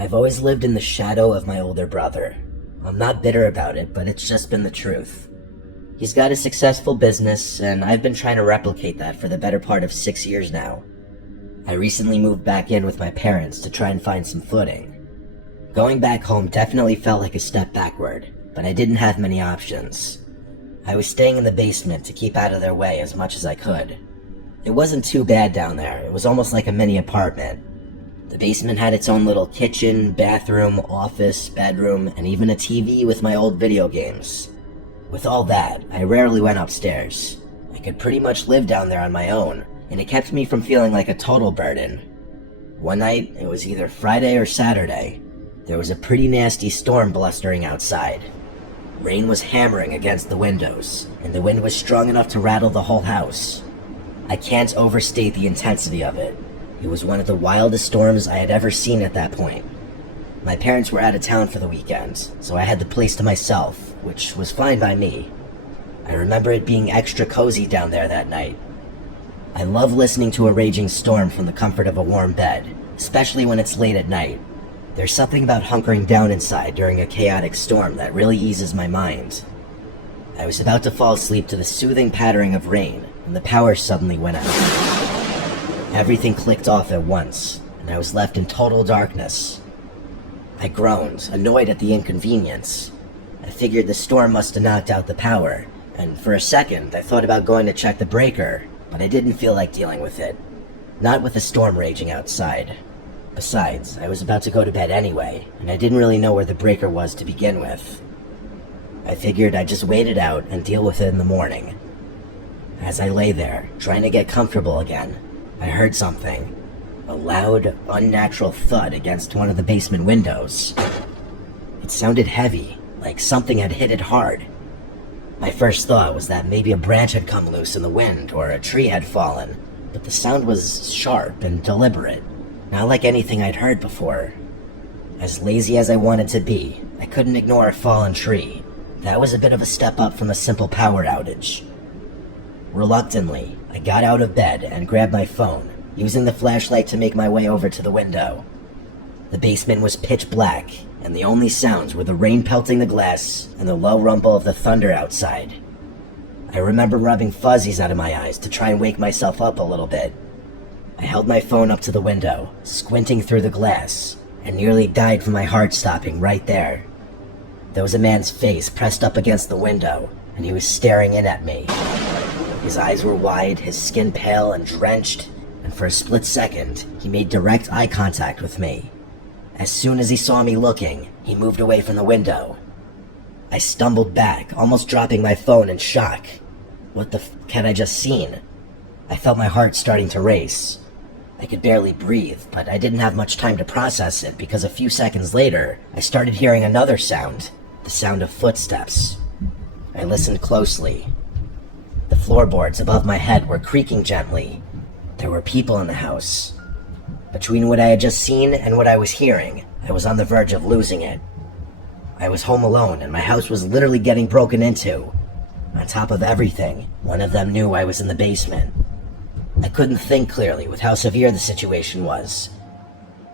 I've always lived in the shadow of my older brother. I'm not bitter about it, but it's just been the truth. He's got a successful business, and I've been trying to replicate that for the better part of 6 years now. I recently moved back in with my parents to try and find some footing. Going back home definitely felt like a step backward, but I didn't have many options. I was staying in the basement to keep out of their way as much as I could. It wasn't too bad down there. It was almost like a mini apartment. The basement had its own little kitchen, bathroom, office, bedroom, and even a TV with my old video games. With all that, I rarely went upstairs. I could pretty much live down there on my own, and it kept me from feeling like a total burden. One night, it was either Friday or Saturday, there was a pretty nasty storm blustering outside. Rain was hammering against the windows, and the wind was strong enough to rattle the whole house. I can't overstate the intensity of it. It was one of the wildest storms I had ever seen at that point. My parents were out of town for the weekend, so I had the place to myself, which was fine by me. I remember it being extra cozy down there that night. I love listening to a raging storm from the comfort of a warm bed, especially when it's late at night. There's something about hunkering down inside during a chaotic storm that really eases my mind. I was about to fall asleep to the soothing pattering of rain, and the power suddenly went out. Everything clicked off at once, and I was left in total darkness. I groaned, annoyed at the inconvenience. I figured the storm must have knocked out the power, and for a second I thought about going to check the breaker, but I didn't feel like dealing with it. Not with the storm raging outside. Besides, I was about to go to bed anyway, and I didn't really know where the breaker was to begin with. I figured I'd just wait it out and deal with it in the morning. As I lay there, trying to get comfortable again, I heard something. A loud, unnatural thud against one of the basement windows. It sounded heavy, like something had hit it hard. My first thought was that maybe a branch had come loose in the wind or a tree had fallen, but the sound was sharp and deliberate, not like anything I'd heard before. As lazy as I wanted to be, I couldn't ignore a fallen tree. That was a bit of a step up from a simple power outage. Reluctantly, I got out of bed and grabbed my phone, using the flashlight to make my way over to the window. The basement was pitch black, and the only sounds were the rain pelting the glass and the low rumble of the thunder outside. I remember rubbing fuzzies out of my eyes to try and wake myself up a little bit. I held my phone up to the window, squinting through the glass, and nearly died from my heart stopping right there. There was a man's face pressed up against the window, and he was staring in at me. His eyes were wide, his skin pale and drenched, and for a split second, he made direct eye contact with me. As soon as he saw me looking, he moved away from the window. I stumbled back, almost dropping my phone in shock. What the f*** had I just seen? I felt my heart starting to race. I could barely breathe, but I didn't have much time to process it because a few seconds later, I started hearing another sound, the sound of footsteps. I listened closely. The floorboards above my head were creaking gently. There were people in the house. Between what I had just seen and what I was hearing, I was on the verge of losing it. I was home alone, and my house was literally getting broken into. On top of everything, one of them knew I was in the basement. I couldn't think clearly with how severe the situation was.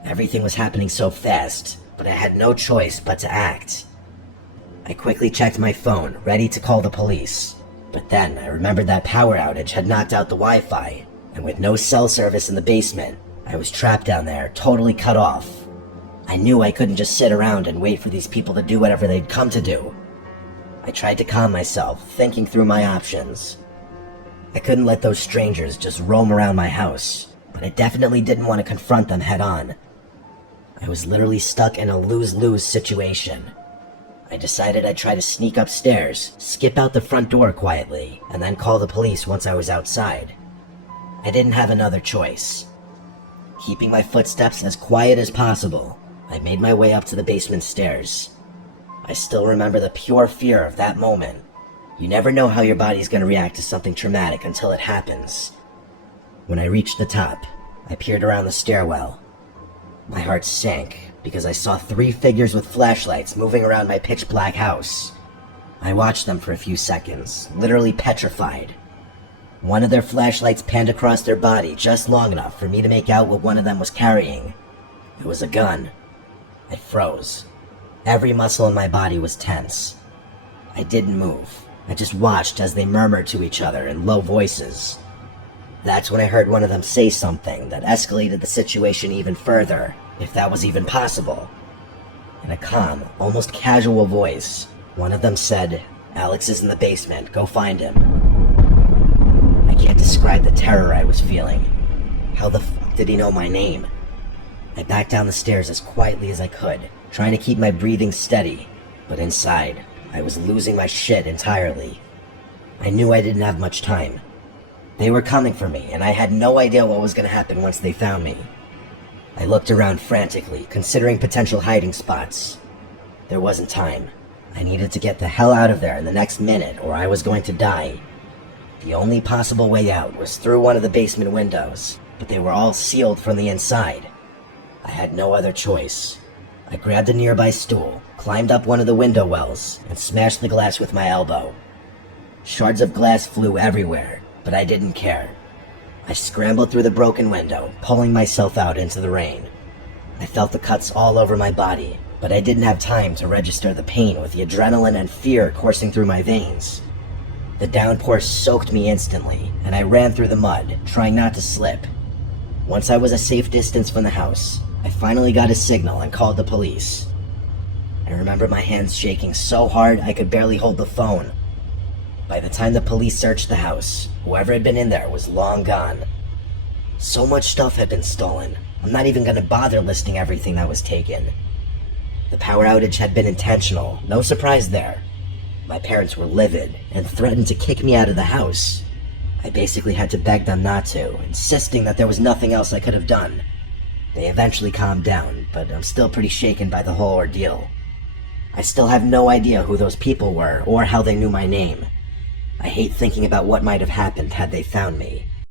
Everything was happening so fast, but I had no choice but to act. I quickly checked my phone, ready to call the police. But then I remembered that power outage had knocked out the Wi-Fi, and with no cell service in the basement, I was trapped down there, totally cut off. I knew I couldn't just sit around and wait for these people to do whatever they'd come to do. I tried to calm myself, thinking through my options. I couldn't let those strangers just roam around my house, but I definitely didn't want to confront them head on. I was literally stuck in a lose-lose situation. I decided I'd try to sneak upstairs, skip out the front door quietly, and then call the police once I was outside. I didn't have another choice. Keeping my footsteps as quiet as possible, I made my way up to the basement stairs. I still remember the pure fear of that moment. You never know how your body's gonna react to something traumatic until it happens. When I reached the top, I peered around the stairwell. My heart sank because I saw 3 figures with flashlights moving around my pitch-black house. I watched them for a few seconds, literally petrified. One of their flashlights panned across their body just long enough for me to make out what one of them was carrying. It was a gun. I froze. Every muscle in my body was tense. I didn't move. I just watched as they murmured to each other in low voices. That's when I heard one of them say something that escalated the situation even further, if that was even possible. In a calm, almost casual voice, one of them said, "Alex is in the basement, go find him." I can't describe the terror I was feeling. How the fuck did he know my name? I backed down the stairs as quietly as I could, trying to keep my breathing steady, but inside, I was losing my shit entirely. I knew I didn't have much time. They were coming for me, and I had no idea what was going to happen once they found me. I looked around frantically, considering potential hiding spots. There wasn't time. I needed to get the hell out of there in the next minute, or I was going to die. The only possible way out was through one of the basement windows, but they were all sealed from the inside. I had no other choice. I grabbed a nearby stool, climbed up one of the window wells, and smashed the glass with my elbow. Shards of glass flew everywhere, but I didn't care. I scrambled through the broken window, pulling myself out into the rain. I felt the cuts all over my body, but I didn't have time to register the pain with the adrenaline and fear coursing through my veins. The downpour soaked me instantly, and I ran through the mud, trying not to slip. Once I was a safe distance from the house, I finally got a signal and called the police. I remember my hands shaking so hard I could barely hold the phone. By the time the police searched the house, whoever had been in there was long gone. So much stuff had been stolen, I'm not even going to bother listing everything that was taken. The power outage had been intentional, no surprise there. My parents were livid and threatened to kick me out of the house. I basically had to beg them not to, insisting that there was nothing else I could have done. They eventually calmed down, but I'm still pretty shaken by the whole ordeal. I still have no idea who those people were or how they knew my name. I hate thinking about what might have happened had they found me.